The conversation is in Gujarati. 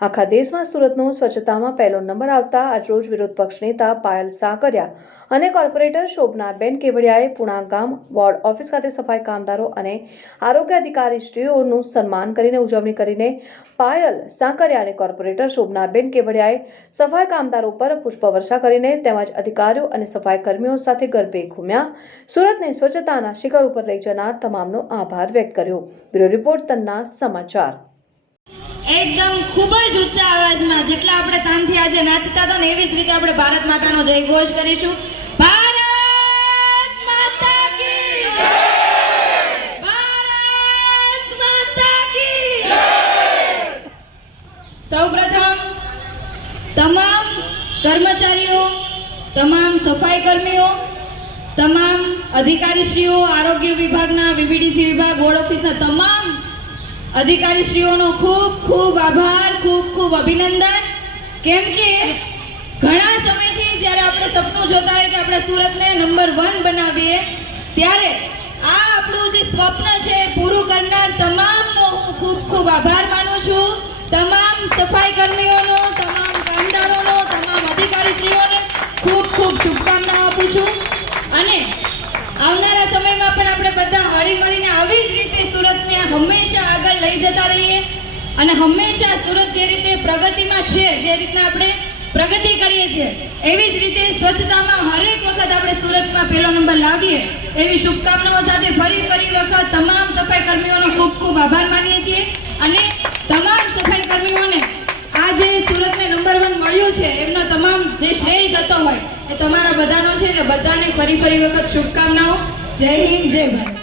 આખા દેશમાં સુરતનો સ્વચ્છતામાં પહેલો નંબર આવતા આજરોજ વિરોધ પક્ષ નેતા પાયલ સાકરિયા અને કોર્પોરેટર શોભનાબેન કેવડિયાએ પુણા ગામ વોર્ડ ઓફિસ ખાતે સફાઈ કામદારો અને આરોગ્ય અધિકારીશ્રીઓનું સન્માન કરીને ઉજવણી કરીને પાયલ સાકરિયા અને કોર્પોરેટર શોભનાબેન કેવડિયાએ સફાઈ કામદારો પર પુષ્પવર્ષા કરીને તેમજ અધિકારીઓ અને સફાઈ કર્મીઓ સાથે ગરબે ઘૂમ્યા સુરતને સ્વચ્છતાના શિખર ઉપર લઈ જનાર તમામનો આભાર વ્યક્ત કર્યો। બ્યુરો રિપોર્ટ તન્ના સમાચાર। एकदम खूब ज ऊंचा आवाज में जेटला आपणे तानथी आज नाचता था ने एवी ज रीते आपणे भारत मातानो जय घोष करीशुं। भारत माता की जय, भारत माता की जय। सौप्रथम तमाम कर्मचारीओ, तमाम सफाई कर्मीओ, तमाम अधिकारीश्रीओ, आरोग्य विभागना, वीवीडीसी विभाग, बोर्ड ऑफिसना तमाम अधिकारीश्रीओनो खूब खूब आभार, खूब खूब अभिनंदन। केम के घणा समयथी ज्यारे आपणे सपनुं जोता होय के आपणे सूरतने नंबर 1 बनावीए त्यारे आ आपणुं जे स्वप्न छे पूरुं करनार तमामनो हुं खूब खूब आभार मानु छुं। तमाम सफाई कर्मीओनो, तमाम कामदारोनो, तमाम अधिकारीश्रीओने खूब खूब शुभकामनाओ आपું છું અને આવનારા સમયમાં પણ આપણે બધા હળી મળીને આવી જ રીતે સુરતને હંમેશા આગળ લઈ જતા રહીએ અને હંમેશા સુરત જે રીતે પ્રગતિમાં છે, જે રીતના આપણે પ્રગતિ કરીએ છીએ એવી જ રીતે સ્વચ્છતામાં હરેક વખત આપણે સુરતમાં પહેલો નંબર લાવીએ એવી શુભકામનાઓ સાથે ફરી વખત તમામ સફાઈ કર્મીઓનો ખૂબ ખૂબ આભાર માનીએ છીએ અને તમામ સફાઈ કર્મીઓને આ જે સુરતને નંબર 1 મળ્યું છે એમનો તમામ જે શ્રેય જતો હોય એ તમારા બધાનો છે એટલે બધાને ફરી વખત શુભકામનાઓ। જય હિન્દ, જય ભારત।